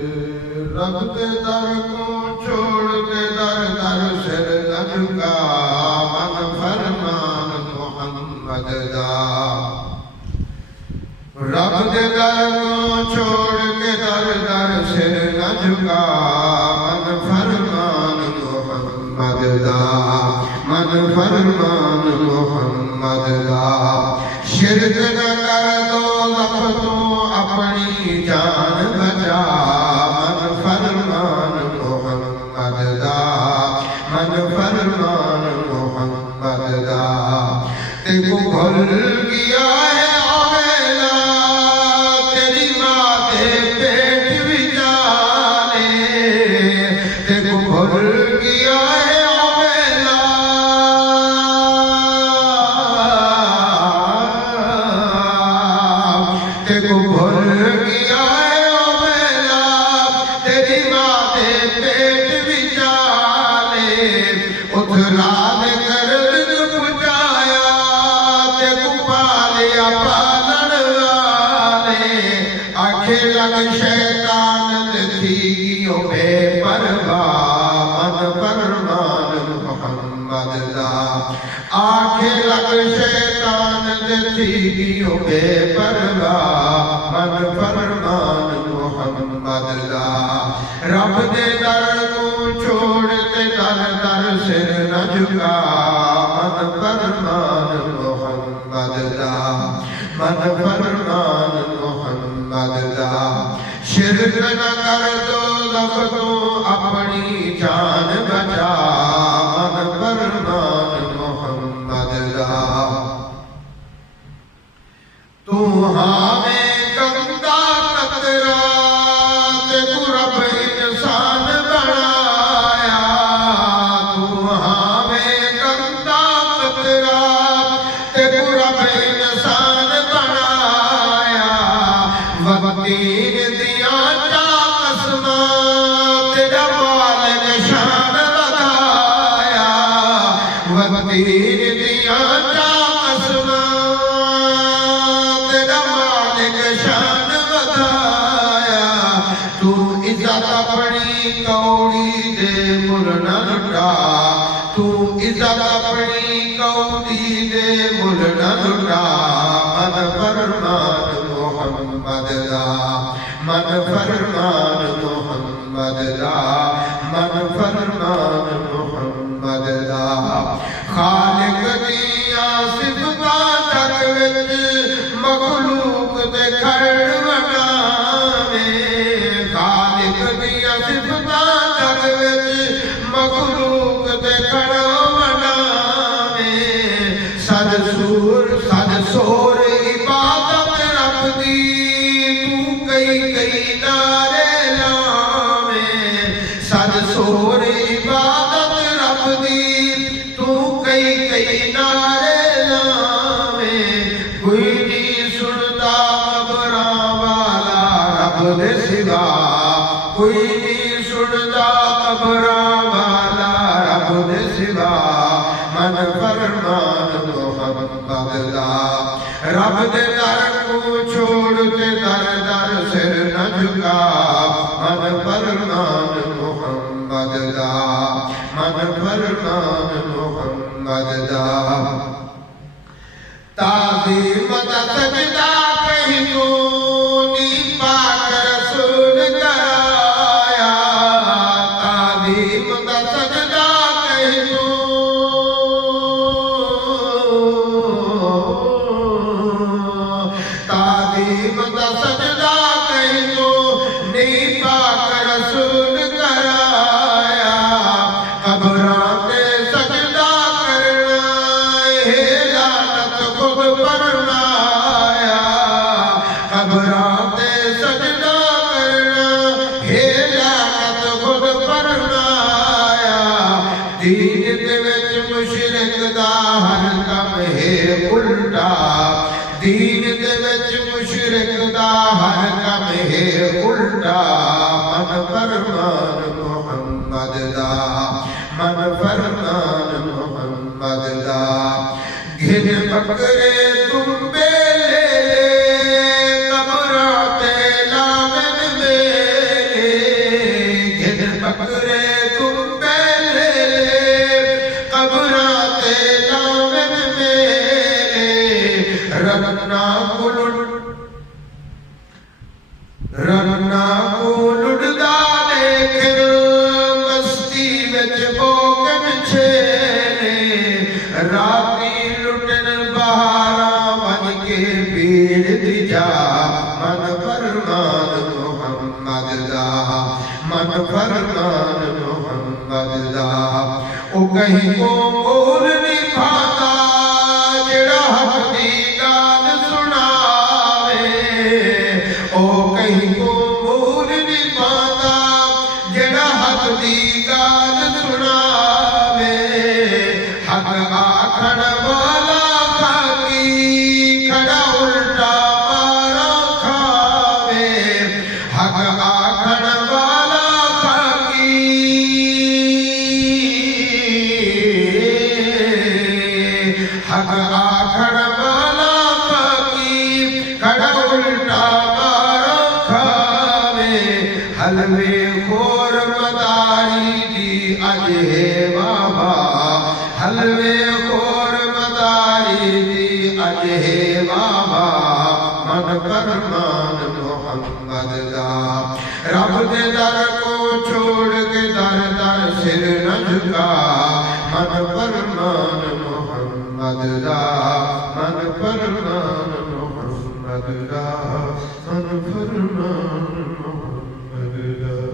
رب کے در کو چھوڑ کے در در سر نہ جھکا من فرمان محمد دا رب کے در کو چھوڑ کے در در سر نہ جھکا من فرمان محمد دا من فرمان محمد دا شرک نہ کر دو تو اپنی جان بچا من فرمان محمد دا من فرمان محمد دا تیکو بھول گیا ہے اویلا تیری ماں کے پیٹ بچانے تیکو بھول گیا ہے اویلا تیکو بھول گیا ہے اویلا تیری ماں کے پیٹ بچانے اتھرا دے کر دن پجایا تیکو پالیا پالن والے آنکھیں لگ شیطان تھی گیوں بے پرواہ من فرمان محمد دا آنکھیں لگ شیطان تھی گیوں بے پرواہ من فرمان محمد دا رب دے در کو چھوڑ کے در در سر نہ جھکا من فرمان محمد دا من فرمان محمد دا شرک نہ کر دو تو اپنی جان بچا من فرمان محمد دا تو ہمیں گندا قطرہ تیکو رب انسان بنایا تو ہمیں گندا قطرہ تیکو رب انسان بنایا وقتین دیا چا قسمہ تیرا مالک شان لگایا وقتین دیا چا قسمہ تیرا مالک شان بتایا تو عزت اپنی کوڑی دے مل نہ لٹا تو عزت اپنی کوڑی دے مل نہ لٹا من فرمان محمد دا من فرمان محمد دا من فرمان محمد دا خالق دیا صفتاں جگ وچ مخلوق دے کھڑ وٹاویں خالق دیا صفتاں جگ وچ مخلوق دے کھڑ وٹاویں سد سور عبادت رب دی تو کئی کئی نعرے لاویں سد سور عبادت رب دی تو کئی کئی نعرے لاویں کوئی نہیں سنتا قبراں والا رب دے سوا کوئی نہیں سنتا قبراں والا رب دے سوا من فرمان محمد دا رب دے در کو چھوڑ کے در در سر نہ جھکا من فرمان محمد دا من فرمان محمد دا تعظیم دا سجدہ کہیں تو نی پاک رسول کرایا تعظیم دا سجدہ کہیں تو تعظیم دا سجدہ کہیں تو نی پاک رسول کرایا قبراں تے سجدہ کرنا ہے لعنت خود فرمایا قبراں تے سجدہ کرنا ہے لعنت خود فرمایا دین دے وچ مشرک دا ہر کم ہے الٹا دین دے وچ مشرک دا ہر کم ہے الٹا من فرمان محمد دا من فرمان محمد دا گھن پکڑے تم بے لے قبراں تے لامن میں دا من فرمان محمد دا او کہیں کو بول نہیں پاتا جڑا حق دی گال سناوے او کہیں کو بول نہیں پاتا جڑا حق دی گال سناوے حق آکھن والا خاکی کھڑا الٹا مارا کھاوے حق آکھن والا خاکی حق آکھن والا خاکی کھڑا الٹا مارا کھاوے حلوے خور مداری دی اج ہے بابا حلوے خور مداری دی اج ہے بابا من فرمان محمد دا رب دے در کو چھوڑ کے در در سر نہ جھکا من فرمان محمد دا من فرمان محمد دا من فرمان محمد دا